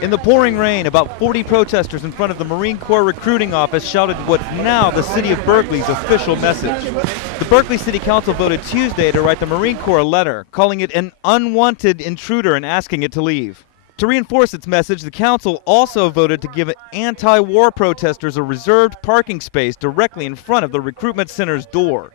In the pouring rain, about 40 protesters in front of the Marine Corps recruiting office shouted what's now the city of Berkeley's official message. The Berkeley City Council voted Tuesday to write the Marine Corps a letter, calling it an unwanted intruder and asking it to leave. To reinforce its message, the council also voted to give anti-war protesters a reserved parking space directly in front of the recruitment center's door.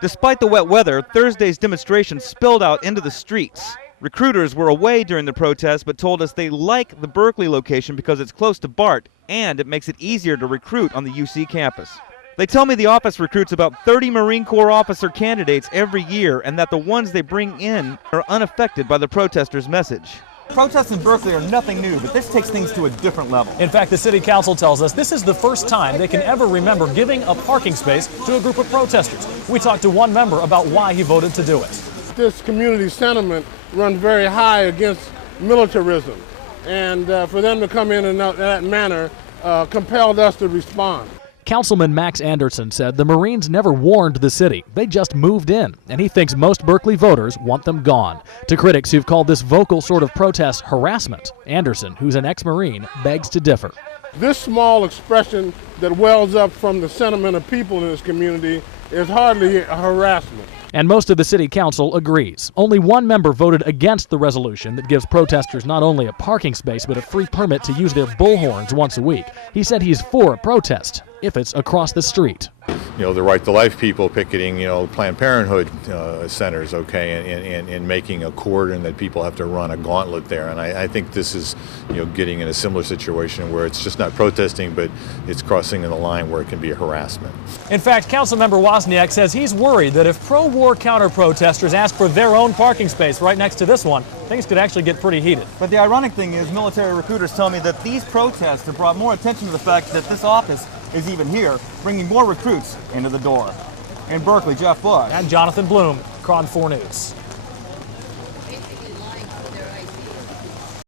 Despite the wet weather, Thursday's demonstration spilled out into the streets. Recruiters were away during the protest but told us they like the Berkeley location because it's close to BART and it makes it easier to recruit on the UC campus. They tell me the office recruits about 30 Marine Corps officer candidates every year and that the ones they bring in are unaffected by the protesters' message. Protests in Berkeley are nothing new, but this takes things to a different level. In fact, the city council tells us this is the first time they can ever remember giving a parking space to a group of protesters. We talked to one member about why he voted to do it. This community sentiment runs very high against militarism, and for them to come in that manner compelled us to respond. Councilman Max Anderson said the Marines never warned the city. They just moved in, and he thinks most Berkeley voters want them gone. To critics who've called this vocal sort of protest harassment, Anderson, who's an ex-Marine, begs to differ. This small expression that wells up from the sentiment of people in this community is hardly a harassment. And most of the city council agrees. Only one member voted against the resolution that gives protesters not only a parking space but a free permit to use their bullhorns once a week. He said he's for a protest if it's across the street. The Right to Life people picketing, Planned Parenthood centers, and making a cordon that people have to run a gauntlet there. And I think this is, getting in a similar situation where it's just not protesting, but it's crossing the line where it can be a harassment. In fact, Councilmember Wozniak says he's worried that if pro-war counter-protesters ask for their own parking space right next to this one, things could actually get pretty heated. But the ironic thing is military recruiters tell me that these protests have brought more attention to the fact that this office is even here, bringing more recruits into the door. In Berkeley, Jeff Bush. And Jonathan Bloom, KRON 4 News.